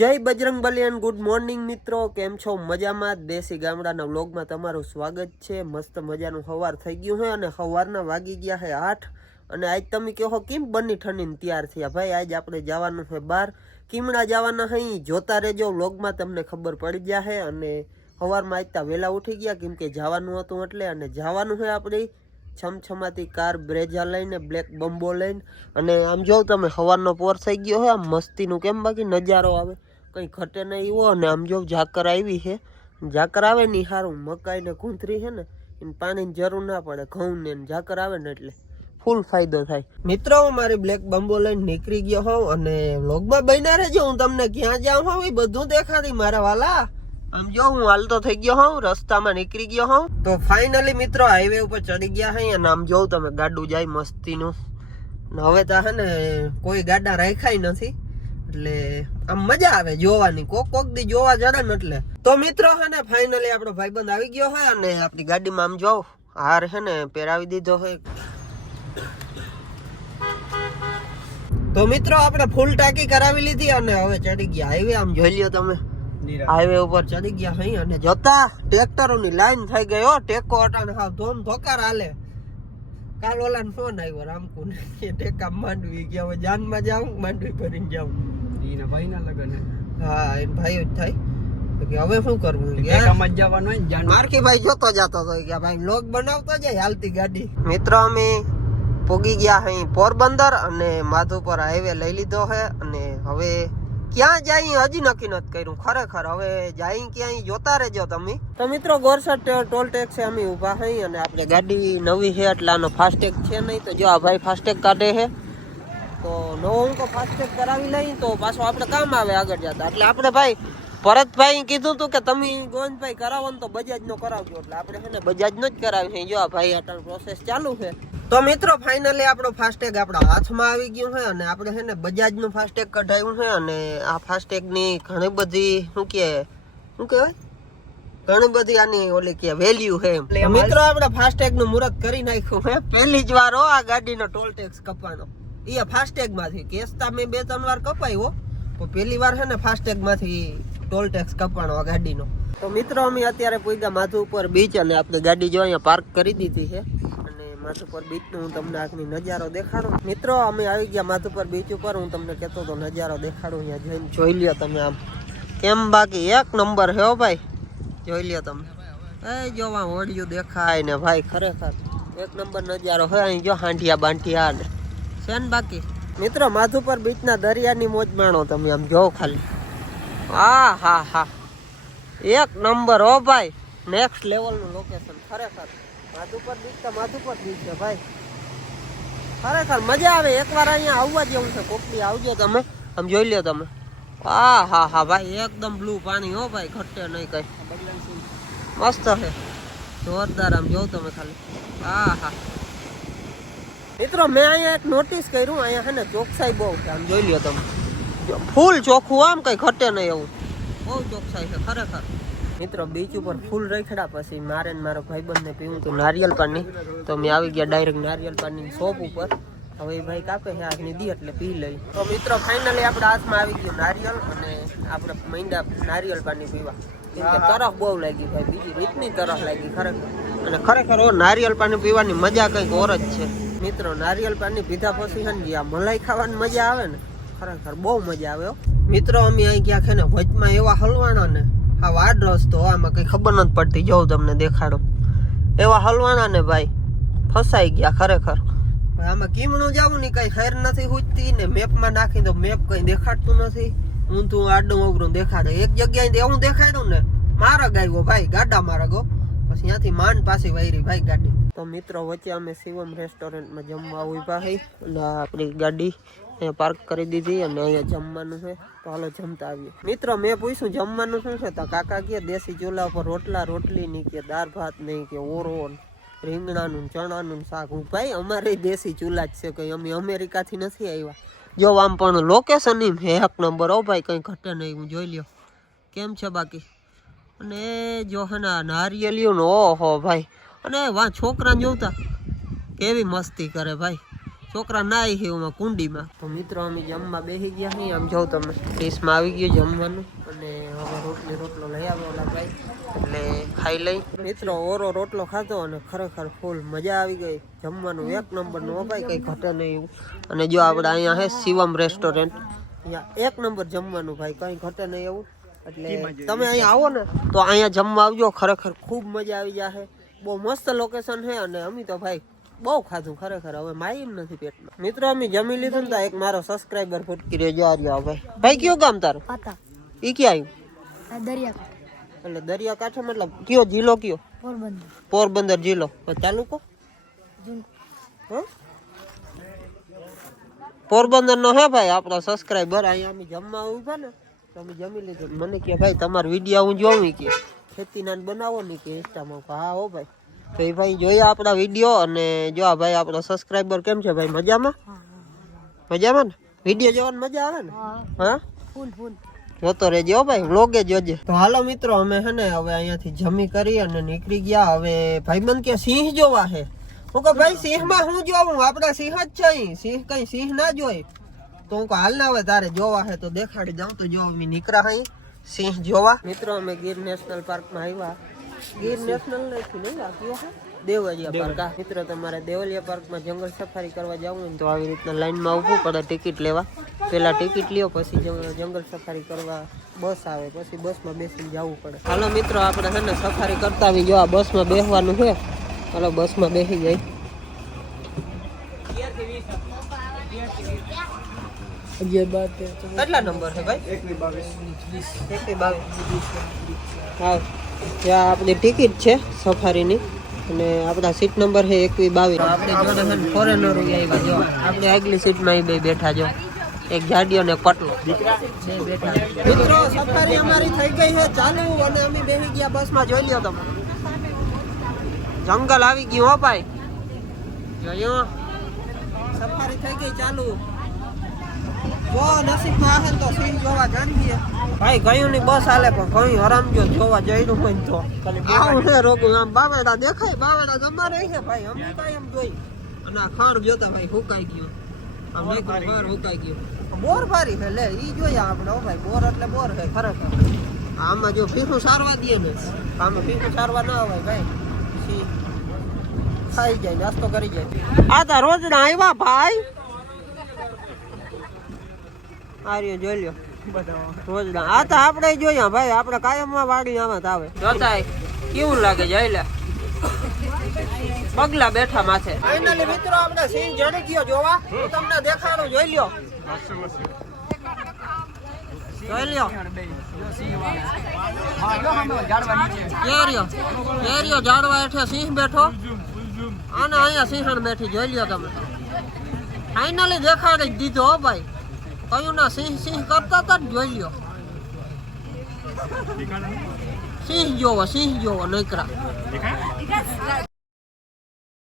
જય Bajrangbali and good morning મિત્રો, કેમ છો? મજામાં? દેશી ગામડાના વ્લોગમાં તમારું સ્વાગત છે. મસ્ત મજાનું સવાર થઈ ગયું છે અને સવારના વાગી ગયા છે 8 અને આજ તમે કહો કેમ બની ઠંડીને તૈયાર થયા? ભાઈ આજ આપણે જવાનું છે બહાર, કીમડા જવાના છે. જોતા રહેજો વ્લોગમાં, તમને ખબર પડી જશે. અને સવારમાં આજતા વહેલા ઉઠી ગયા કેમ કે જવાનું હતું એટલે. અને જવાનું છે આપણી છમછમાતી કાર બ્રેઝા લઈને, બ્લેક બમ્બો લઈને. અને આમ જો તમે સવારનો પોર થઈ ગયો છે, આમ મસ્તીનું કેમ બાકી નજારો આવે, કંઈ ઘટે નહીં એવો. અને આમ જો ઝાકર આવી છે, ઝાકર આવે ને સારું, મકાઈ ને કૂંથરી છે ને એને પાણીની જરૂર ના પડે, ઘઉં ને ઝાકર આવે ને એટલે ફૂલ ફાયદો થાય. મિત્રો હું મારી બ્લેક બમ્બો લઈને નીકળી ગયો હોઉં અને વ્લોગમાં બન્યા રહેજો. હું તમને ક્યાં જાઉં હોઉં એ બધું દેખાડી મારા વાલા. આમ જો હું હાલતો થઈ ગયો હોઉં, રસ્તામાં નીકળી ગયો હોઉં. તો ફાઇનલી મિત્રો હાઈવે ઉપર ચડી ગયા હે અને આમ જોઉં તમે ગાડું જાય મસ્તીનું. હવે તો હે ને કોઈ ગાડા રાખાય નથી એટલે આમ મજા આવે જોવાની, કોક દી જોવા જડે ને એટલે. તો મિત્રો હે ને ફાઇનલી આપણો ભાઈબંધ આવી ગયો હોય અને આપણી ગાડીમાં આમ જો હાર હે ને પહેરાવી દીધો હોય. તો મિત્રો આપણે ફૂલ ટાંકી કરાવી લીધી અને હવે ચડી ગયા હાઈવે. આમ જોઈ લ્યો તમે, હાઈવે ઉપર ચડી ગયા હઈ અને જોતા ટ્રેક્ટરોની લાઈન થઈ ગઈ હો. ટેકો અટાણે હાવ ધોમ ધોકાર હાલે. કાલ ઓલાને ફોન આવ્યો રામકુ ને કે ટેકા માંડવી ગયા, હવે જાનમાં જાઉં માંડવી ભરીને જાઉં. એના ભાઈના લગન. હા એને ભાઈ જ થાય કે હવે શું કરવું, ટેકામાં જ જવાનું હોય ને જાન. મારકી ભાઈ જોતો જતો તો કે ભાઈ લોક બનાવતો જાય હાલતી ગાડી. મિત્રો અમે પોગી ગયા હઈ પોરબંદર અને માધુપર હાઈવે લઈ લીધો છે અને હવે ક્યાં જાય હજી નક્કી નથી કર્યું. ખરેખર હવે જાય ક્યાંય જોતા રહેજો તમે. તો મિત્રો ગોરસટ ટોલ ટેક્સ અમે ઊભા હઈ અને આપણે ગાડી નવી છે એટલે આનો ફાસ્ટેગ છે નહીં. તો જો આ ભાઈ ફાસ્ટેગ કાઢે છે તો નવો હું ફાસ્ટેગ કરાવી લઈ તો પાછો આપણે કામ આવે આગળ જતા. એટલે આપણે ભાઈ ભરતભાઈ કીધું હતું કે તમે ગોવિંદભાઈ કરાવો ને તો બજાજ નો કરાવજો, એટલે આપણે છે ને બજાજ નો જ કરાવી. જો આ ભાઈ અટાણ પ્રોસેસ ચાલુ છે. તો મિત્રો ફાઇનલી આપણો ફાસ્ટેગ આપણા હાથમાં આવી ગયું છે અને આપણે છે ને બજાજ નું ફાસ્ટેગ કઢાવ્યું છે. અને આ ફાસ્ટેગ ની ઘણી બધી શું કહેવાય ઘણી બધી આની ઓલી કે વેલ્યુ છે. મિત્રો આપણે ફાસ્ટેગ નું મુહૂર્ત કરી નાખ્યું છે. પહેલી જ વાર આ ગાડીનો ટોલ ટેક્સ કપાનો એ ફાસ્ટેગ માંથી. કેસતા મેં 2-3 વાર કપાયો, તો પહેલી વાર છે ને ફાસ્ટેગ માંથી ટોલ ટેક્સ કપાણો આ ગાડીનો. તો મિત્રો અમે અત્યારે પૂગ્યા માધુપર બીચ અને આપણે ગાડી જો અહીંયા પાર્ક કરી દીધી છે. માધુપર બીચ નો હું તમને આખની નજારો દેખાડું. મિત્રો અમે આવી ગયા માધુપર બીચ ઉપર. હું તમને કહેતો તો નજારો દેખાડું, અહીંયા જઈને જોઈ લ્યો તમે. આમ કેમ બાકી એક નંબર હે ભાઈ, જોઈ લ્યો તમે. એ જોવા હોડિયું દેખાય ને ભાઈ, ખરેખર એક નંબર નજારો હે. અહીં જો હાંડિયા બાંટિયા ને છે ને બાકી. મિત્રો માધુપર બીચ ના દરિયાની મોજ માણો તમે, આમ જો ખાલી. હા એક નંબર હો ભાઈ, નેક્સ્ટ લેવલ નું લોકેશન. ખરેખર માધુપર બીચ તો માધુપર બીચ છે ભાઈ, ખરેખર મજા આવે. એકવાર અહીંયા આવવા જેવું છે, કોકડી આવજો તમે. આમ જોઈ લ્યો તમે. હા ભાઈ એકદમ બ્લુ પાણી હો ભાઈ, ઘટે નહીં કઈ, મસ્ત છે જોરદાર. આમ જોઉં તમે ખાલી. હા મિત્રો મેં અહીંયા એક નોટિસ કર્યું, અહીંયા છે ને ચોકસાઈ બહુ છે. આમ જોઈ લ્યો તમે, ફૂલ ચોખ્ખું, આમ કઈ ઘટે નહીં એવું, બહુ ચોકસાઈ છે ખરેખર. મિત્રો બીચ ઉપર ફૂલ રખડા પછી મારે ને મારા ભાઈબંધને પીવું હતું નારિયેલ પાણી. તો મેં આવી ગયા ડાયરેક્ટ નારિયેલ પાણીની શોપ ઉપર. હવે એ ભાઈ કાપે છે આજની દી એટલે પી લઈ. તો મિત્રો ફાઇનલી આપણા હાથમાં આવી ગયું નારિયેલ અને આપણે મૈંડા નારિયેલ પાણી પીવા. કેમ કે તરફ બહુ લાગી ભાઈ, બીજી રીતની તરફ લાગી ખરેખર. અને ખરેખર નારિયેલ પાણી પીવાની મજા કંઈક ઓર જ છે. મિત્રો નારિયેલ પાણી પીધા પછી છે ને આ મલાઈ ખાવાની મજા આવે ને, ખરેખર બહુ મજા આવે. મિત્રો અમે અહીં ગયા છે ને વચમાં એવા હલવાના ને, આ વાડ રસ્તો, આમાં કઈ ખબર નથી પડતી. જોઉં તમને દેખાડો, એવા હલવાના ને ભાઈ, ફસાઈ ગયા ખરેખર. આમાં કીમણું જવું ને કઈ ખૈર નથી હુજતી ને, મેપમાં નાખી તો મેપ કઈ દેખાડતું નથી. ઊંધું આડું અવરું દેખાડે. એક જગ્યાએ એવું દેખાડ્યું ને મારગ આવ્યો ભાઈ, ગાડા મારગો. પછી ત્યાંથી માંડ પાછી વાયરી ભાઈ ગાડી. તો મિત્રો વચ્ચે અમે શિવમ રેસ્ટોરન્ટમાં જમવા ઉભા થઈ અને આપણી ગાડી અહીંયા પાર્ક કરી દીધી અને અહીંયા જમવાનું છે. તો હાલો જમતા આવીએ. મિત્રો મેં પૂછ્યું જમવાનું શું છે, તો કાકા કે દેશી ચૂલા ઉપર રોટલી નહીં કે દાળ ભાત નહીં કે ઓરો રીંગણાનું ચણાનું શાક. હું ભાઈ અમારે દેશી ચૂલા જ છે, કઈ અમે અમેરિકાથી નથી આવ્યા. જો આમ પણ લોકેશન એક નંબર હો ભાઈ, કઈ ઘટે નહીં. હું જોઈ લ્યો કેમ છે બાકી. અને જો હે ને નારિયેલિયું ને ઓહો ભાઈ, અને વાહ છોકરાને જોતા કેવી મસ્તી કરે ભાઈ. છોકરા નાય છે એમાં કુંડીમાં. તો મિત્રો અમે જમવા બેસી ગયા છીએ. આમ જો તમે ડીશમાં આવી ગયું જમવાનું અને હવે રોટલો લઈ આવ્યો ઓલા ભાઈ એટલે ખાઈ લઈ. મિત્રો ઓરો રોટલો ખાધો અને ખરેખર ફૂલ મજા આવી ગઈ. જમવાનું એક નંબરનું હો ભાઈ, કંઈ ઘટે નહીં એવું. અને જો આપણે અહીંયા છે શિવમ રેસ્ટોરન્ટ, અહીંયા એક નંબર જમવાનું ભાઈ, કંઈ ઘટે નહીં એવું. એટલે તમે અહીંયા આવો ને તો અહીંયા જમવા આવજો, ખરેખર ખૂબ મજા આવી જશે. બહુ મસ્ત લોકેશન છે અને અમે તો ભાઈ બહુ ખાધું ખરેખર, હવે મારી એમ નથી પેટમાં. મિત્રો અમે જમી લીધું ને એક મારો સબસ્ક્રાઈબર ફૂટકી રહ્યો આવ્યો ભાઈ. ભાઈ કયું ગામ તારું? ઈ ક્યાં આવ્યું? દરિયાકાંઠે. એટલે દરિયાકાંઠે મતલબ કયો જિલ્લો કયો? પોરબંદર. પોરબંદર જિલ્લો. તાલુકો પોરબંદર નો હે ભાઈ આપણો સબસ્ક્રાઈબર. અહીંયા અમે જમવા ઉભા ને તો અમે જમી લીધું. મને કે ભાઈ તમારો વિડીયો હું જોઉં કે ખેતીના બનાવો ને કે ઇન્સ્ટામાં. હા હો ભાઈ. તો એ ભાઈ જોયા આપણા વિડીયો અને જો આ ભાઈ આપણો સબસ્ક્રાઈબર કેમ છે ભાઈ? મજામાં? મજામાં ને? વિડીયો જોવાની મજા આવે ને? હા ફૂલ ફૂલ જોતો રહેજો ભાઈ, વ્લોગે જોજે. તો હાલો મિત્રો અમે છે ને હવે અહીંયાથી જમી કરી અને નીકળી ગયા. હવે ભાઈબંધ કે સિંહ જોવા છે. હું કહું ભાઈ સિંહમાં હું જોવું? આપડા સિંહ જ છે અહીં. સિંહ કઈ સિંહ ના જોઈ તો હું હાલ ના આવે તારે જોવા છે તો દેખાડી દઉં. તો જો અમે નીકળ્યા અહીં સિંહ જોવા. મિત્રો અમે ગીર નેશનલ પાર્કમાં આવ્યા. ગીર નેશનલ નથી નહીં આપ્યો છે દેવલિયા પાર્ક. મિત્રો તમારે દેવલિયા પાર્કમાં જંગલ સફારી કરવા જવું હોય તો આવી રીતના લાઈનમાં ઊભું પડે ટિકિટ લેવા. પેલા ટિકિટ લ્યો પછી જંગલ સફારી કરવા બસ આવે, પછી બસમાં બેસીને જવું પડે. હાલો મિત્રો આપણે છે ને સફારી કરતા આવી. જો આ બસમાં બેસવાનું છે. હાલો બસમાં બેસી જાય. કેટલા નંબર છે ભાઈ? 2122. હા ત્યાં આપણી ટિકિટ છે સફારીની અને આપણા સીટ નંબર છે 2122. આપણી જોડે છે ફોરેનરો આવ્યા. જો આપણે આગલી સીટમાં એ બે બેઠા. જો એક જાડિયો ને એક પટલો બે બેઠા. મિત્રો સફારી અમારી થઈ ગઈ છે ચાલુ અને અમે બેસી ગયા બસમાં. જોઈ લ્યો તમે જંગલ આવી ગયું હો ભાઈ. જોયો સફારી થઈ ગઈ ચાલુ. જો નસીબમાં હશે તો સિંહ જોવા જાણીએ ભાઈ. ગયું ની બસ હાલે પણ કઈ હરામજો જોવા જઈનું હોય તો આવું છે રોકું. આમ બાવેડા દેખાય, બાવેડા તમારે છે ભાઈ. અમે કઈ એમ જોઈ અને આ ખડ જોતા ભાઈ હુકાઈ ગયું. આમ ખડ હુકાઈ ગયું. બોર ભારી છે લે ઈ જોઈએ આપણે હો ભાઈ. બોર એટલે બોર છે ખરેખર. આમાં જો ફીફું સારવા દઈએ ને આમાં ફીફું સારવા ના હોય ભાઈ. સિંહ ખાઈ જાય, નાસ્તો કરી જાય. આ તા રોજના આવ્યા ભાઈ. આર્યો જોઈ લ્યો રોજના. આ તો આપણે જોયા ભાઈ. આપણે કાયમમાં વાડી આમાં આવે. જોતા કેવું લાગે જોઈ લે. પગલા બેઠા માથે. ફાઇનલી મિત્રો આપણે સિંહ જડી ગયો જોવા. હું તમને દેખાડું. જોઈ લ્યો જોઈ લ્યો. કેરીઓ ઝાડવા હેઠે સિંહ બેઠો અને અહીંયા સિંહણ બેઠી. જોઈ લ્યો તમે. ફાઇનલી દેખાડી દીધો હો ભાઈ. કયું ના સિંહ સિંહ કરતા હતા જોઈ લ્યો. સિંહ જોવો નીકળા.